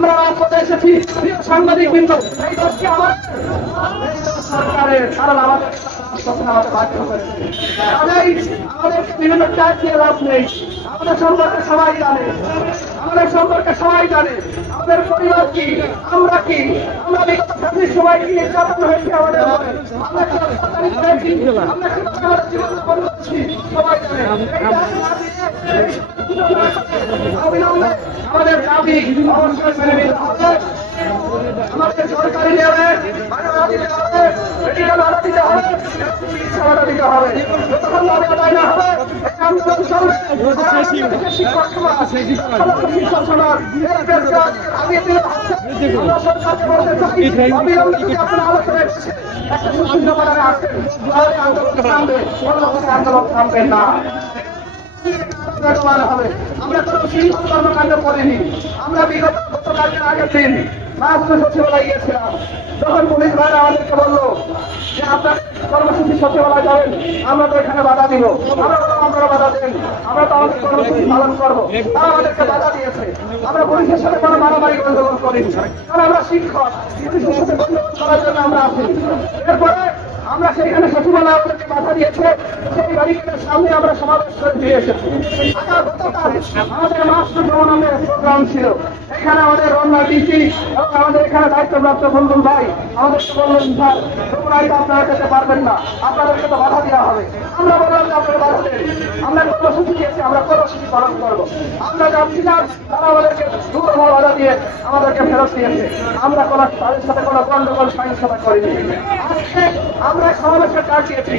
আমরা রাজপথে এসেছি। প্রিয় সাংবাদিক বৃন্দ, এই দোষটি আমার সরকারের, কারণ আমাদের বিভিন্ন চাপ দিয়ে নেই। আমাদের সম্পর্কে সবাই জানে। আমাদের সম্পর্কে সবাই জানে। আমাদের পরিবার কি? আমরা কি? আমরা ফ্যামিলির সবাই কি আমাদের। আমরা সবাই জানে। আমাদের দাবি অবশ্যই মেনে নিতে হবে আমাদের সরকারি একটা সমাধানে আসেন আন্দোলন থামবে না হবে আমরা কোনো শৃঙ্খল আমরা পুলিশ ভাইরা আমাদেরকে বলল যে আপনার কর্মসূচি সচিবালয় যাবেন আমরা তো এখানে বাধা দিব আমরা তো আপনারা বাধা দেন আমরা তো আমাদের কর্মসূচি পালন করব তারা আমাদেরকে বাধা দিয়েছে আমরা পুলিশের সাথে কোনো মারামারি গন্ডগোল করিনি কারণ আমরা শিক্ষক করার জন্য আমরা আসি এরপরে আমরা সেখানে সচিবালয় আমাদেরকে বাধা দিয়েছে। সেই ব্যারিকেডের সামনে আমরা সমাবেশ করে দিয়ে এসেছি। আমাদের মাস্টার ভ্রমণের প্রোগ্রাম ছিল। এখানে আমাদের রমনা ডিসি এবং আমাদের এখানে দায়িত্বপ্রাপ্ত বন্ধুল ভাই আমাদেরকে বললেন, স্যার আপনারা যেতে পারবেন না। আপনাদেরকে তো বাধা দেওয়া হবে। আমরা বললাম যে কত আমরা কর্মসূচি দিয়েছি, আমরা কর্মসূচি পালন করব। আমরা যাচ্ছিলাম তারা আমাদেরকে দুর্বল বাধা দিয়ে আমাদেরকে ফেরত দিয়েছে। আমরা কোনো তাদের সাথে কোনো গন্ডগোল, সহিংসতা করিনি। আমরা সমাবেশের কাজ দিয়েছি।